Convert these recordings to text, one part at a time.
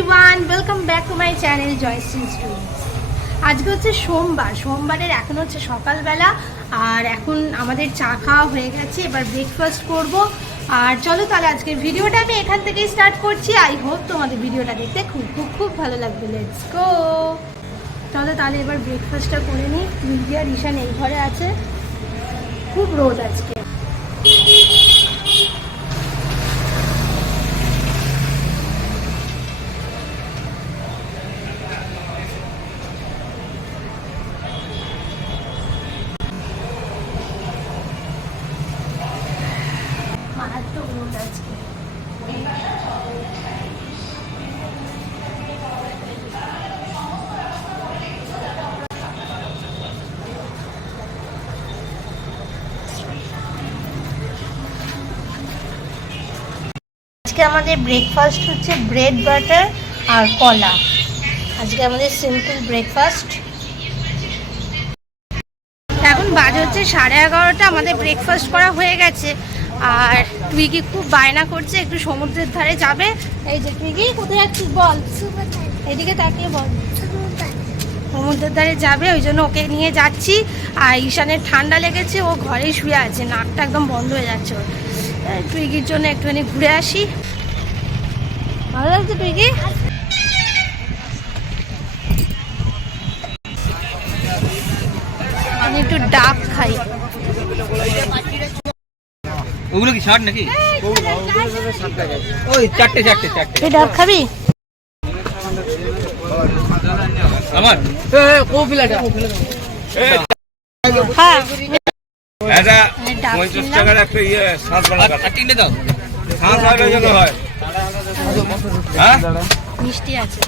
Everyone, welcome back to my channel Jayashree's dreams. আজকে হচ্ছে সোমবারের এখন হচ্ছে সকালবেলা, আর এখন আমাদের চা খাওয়া হয়ে গেছে। এবার ব্রেকফাস্ট করব। আর চলো তাহলে আজকের ভিডিওটা আমি এখান থেকেই স্টার্ট করছি। আই হোপ তোমাদের ভিডিওটা দেখতে খুব খুব খুব ভালো লাগবে। Let's go. চলো তাহলে এবার ব্রেকফাস্টটা করে নিই। তুই আর ঈশান এই ঘরে আছে। খুব রোদ আজকে। মারাত্মক রোদ আজকে। আজকে আমাদের ব্রেকফাস্ট হচ্ছে ব্রেড বাটার আর কলা। আজকে আমাদের সিম্পল ব্রেকফাস্ট। এখন বাজে হচ্ছে 11:30। আমাদের ব্রেকফাস্ট করা হয়ে গেছে। আর টুইগি খুব বায়না করছে একটু সমুদ্রের ধারে যাবে। এই যে টুইগি, কোথায় যাচ্ছিস বল? এদিকে তাকিয়ে বল। সমুদ্রের ধারে যাবে, ওই জন্য ওকে নিয়ে যাচ্ছি। আর ঈশানের ঠান্ডা লেগেছে, ও ঘরেই শুয়ে আছে, নাকটা একদম বন্ধ হয়ে যাচ্ছে ওর। টুইগির জন্য একটুখানি ঘুরে আসি। ভালো লাগছে টুইগি? আমি একটু ডাব খাই। ওগুলো কি শার্ট নাকি? ওই চারটে ডাব খাবি? আমার হ্যাঁ, এটা 50 টাকার একটা ইয়ে শার্ট বানাবো। আর তিনটে দাও। শার্ট হয় যেন হয়। হ্যাঁ, মিষ্টি আছে।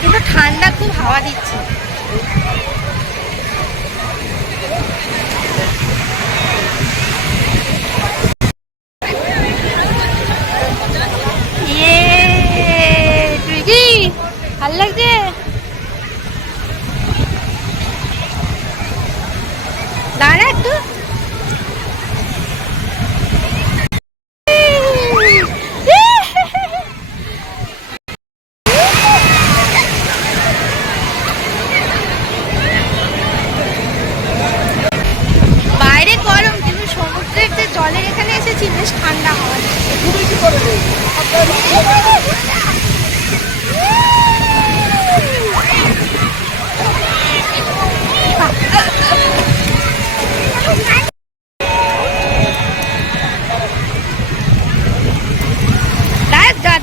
কিন্তু ঠান্ডা খুব হাওয়া দিচ্ছে। ভাল লাগছে। দাঁড়া একটু। বাইরে গরম, কিন্তু সমুদ্রের যে জলের এখানে এসেছি বেশ ঠান্ডা হাওয়া।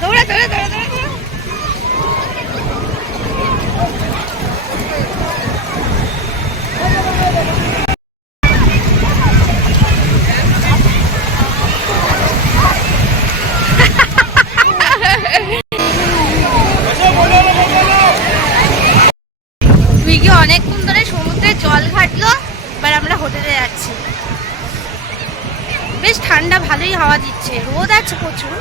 দৌড়া দৌড়া দৌড়া দৌড়া। তুই অনেকক্ষণ ধরে সমুদ্রে জল ঘাটলো। এবার আমরা হোটেলে যাচ্ছি। বেশ ঠান্ডা, ভালোই হাওয়া দিচ্ছে। রোদ আছে প্রচুর।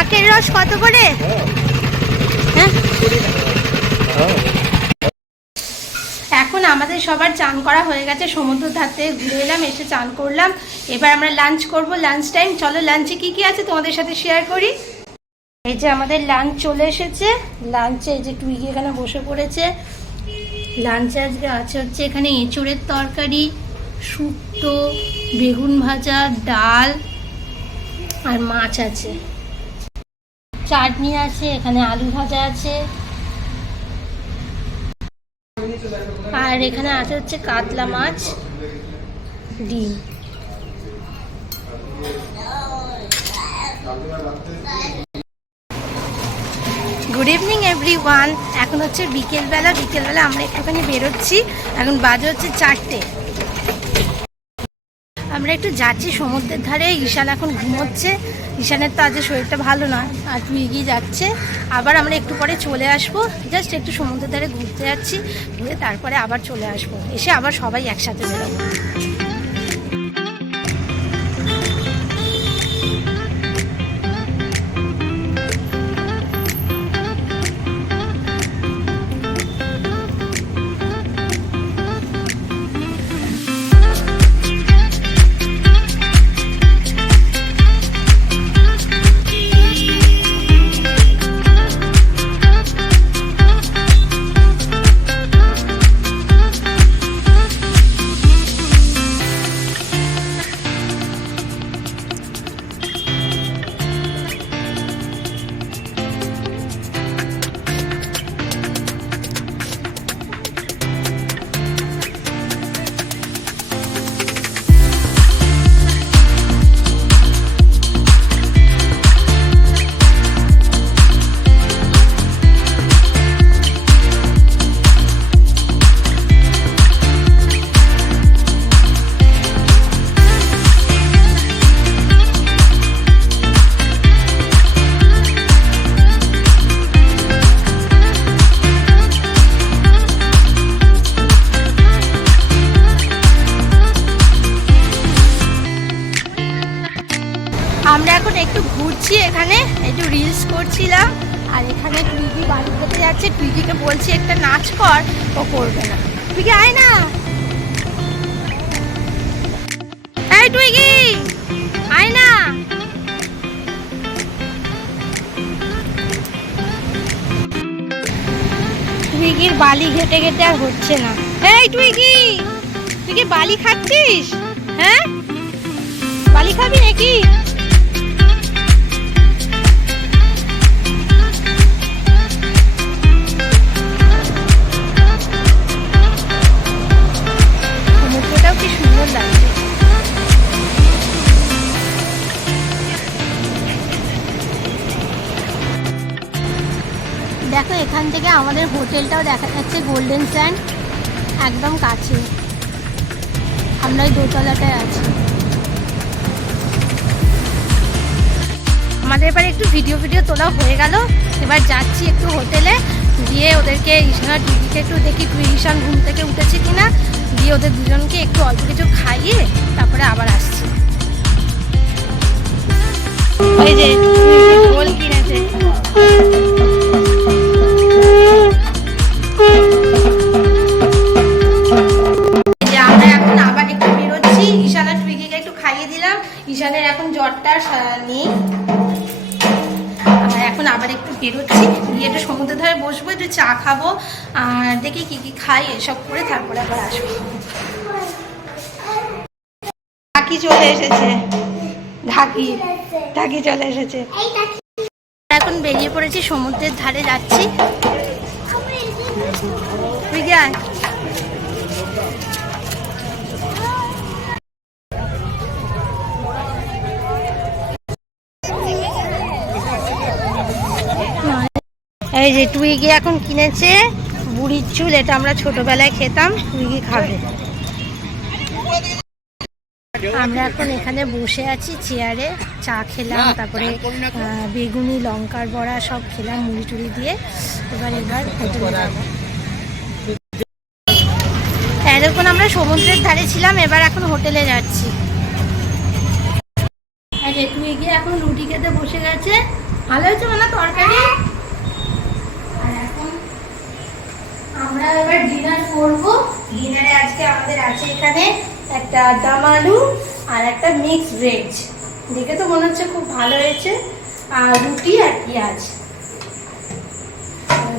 আখের রস কত করে? হ্যাঁ, এখন আমাদের সবার চান করা হয়ে গেছে। সমুদ্র ধার থেকে ঘুরে এলাম, এসে চান করলাম। এবার আমরা লাঞ্চ করব। Lunch time. চলো লাঞ্চে কি কি আছে তোমাদের সাথে শেয়ার করি। এই যে আমাদের লাঞ্চ চলে এসেছে। লাঞ্চে এই যে টুইগি এখানে বসে পড়েছে। লাঞ্চে আজকে আছে হচ্ছে এখানে এঁচোড়ের তরকারি, শুক্তো, বেগুন ভাজা, ডাল আর মাছ আছে, চাটনি আছে, এখানে আলু ভাজা আছে, আর এখানে আছে হচ্ছে কাতলা মাছ, ডিম। Good evening everyone. এখন হচ্ছে বিকেলবেলা আমরা একটুখানি বেরোচ্ছি। এখন বাজে হচ্ছে 4টে। আমরা একটু যাচ্ছি সমুদ্রের ধারে। ঈশান এখন ঘুমোচ্ছে। ঈশানের তো আজকে শরীরটা ভালো নয়, আর টুইগি যাচ্ছে। আবার আমরা একটু পরে চলে আসবো। জাস্ট একটু সমুদ্রের ধারে ঘুরতে যাচ্ছি, ঘুরে তারপরে আবার চলে আসবো। এসে আবার সবাই একসাথে বেরোবো। রিলস করছিলাম। আর এখানে টুইগি বাড়ি থেকে যাচ্ছে, টুইগিকে বলছি একটা নাচ কর, ও করবে না। টুইগি আয় না, এই টুইগি আয় না। টুইগির বালি ঘেটে ঘেটে আর হচ্ছে না। এই টুইগি, তুই কি বালি খাচ্ছিস? হ্যাঁ, বালি খাবি নাকি? সমুদ্রটাও কি সুন্দর লাগছে। দেখো এখান থেকে আমাদের হোটেলটাও দেখা যাচ্ছে, গোল্ডেন স্যান্ড, একদম কাছে। আমরা ওই দোতলাটায় আছি। আমাদের এবার একটু ভিডিও তোলা হয়ে গেল। এবার যাচ্ছি একটু হোটেলে, গিয়ে ওদেরকে ঈশান টুইগিকে একটু দেখি ঈশান ঘুম থেকে উঠেছে কিনা, দিয়ে ওদের দুজনকে একটু অল্প কিছু খাইয়ে তারপরে আবার আসছি। ওই যে ঝোল কিনেছে। ঈশানের এখন জ্বরটা নেই, আর এখন আবার একটু বেরোচ্ছি, গিয়ে একটু সমুদ্রের ধারে বসবো, একটু চা খাবো, আর দেখি কি কি খাই, এসব করে তারপরে আবার আসবো। ঢাকি চলে এসেছে, ঢাকি চলে এসেছে। এখন বেরিয়ে পড়েছি, সমুদ্রের ধারে যাচ্ছি। তুই কি আয়। এই যে টুইগি এখন কিনেছে বুড়ির চুল, এটা আমরা ছোটবেলায় খেতাম, টুইগি খাবে। আমরা এখন এখানে বসে আছি চেয়ারে, চা খেলাম, তারপরে বেগুনি লঙ্কার বড়া সব খেলাম মুড়ি টুড়ি দিয়ে। এবার হোটেলে যাবো। এতক্ষণ আমরা সমুদ্রের ধারে ছিলাম, এবার এখন হোটেলে যাচ্ছি। টুইগি এখন রুটি খেতে বসে গেছে। ভালো হয়েছে মানে তরকারি। আমরা এবার ডিনার করবো। ডিনারে আজকে আমাদের আছে এখানে একটা দম আলু আর একটা মিক্স ভেজ, দেখে তো মনে হচ্ছে খুব ভালো হয়েছে, আর রুটি আর পেঁয়াজ।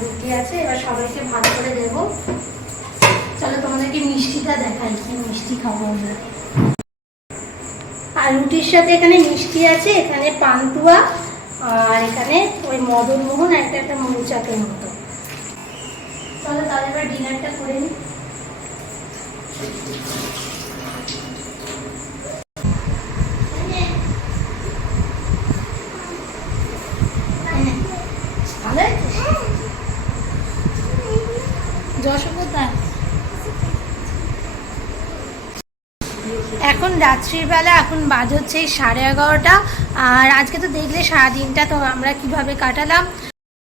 রুটি আছে, এবার সবাইকে ভাগ করে দেবো। চলো তোমাদেরকে মিষ্টিটা দেখাই, কি মিষ্টি খাবো আমরা। আর রুটির সাথে এখানে মিষ্টি আছে, এখানে পান্তুয়া, আর এখানে ওই মদন মোহন একটা মৌচাকের মতো। চলো তাহলে এবার ডিনারটা করে নিই। এখন রাত্রির বেলা, এখন বাজ হচ্ছে 11:30। আর আজকে তো দেখলে সারাদিনটা তো আমরা কিভাবে কাটালাম।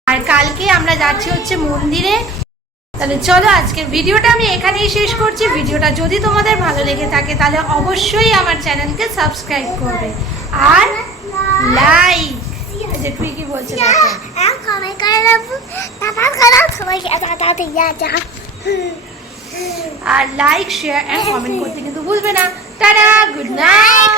আর কালকে আমরা যাচ্ছি হচ্ছে মন্দিরে। তাহলে চলো আজকের ভিডিওটা আমি এখানেই শেষ করছি। ভিডিওটা যদি তোমাদের ভালো লেগে থাকে তাহলে অবশ্যই আমার চ্যানেলকে সাবস্ক্রাইব করবে আর লাইক। যে তুই কি বলছিস? আর লাইক, শেয়ার এন্ড কমেন্ট করতে কিন্তু ভুলবে না। Tata, good night.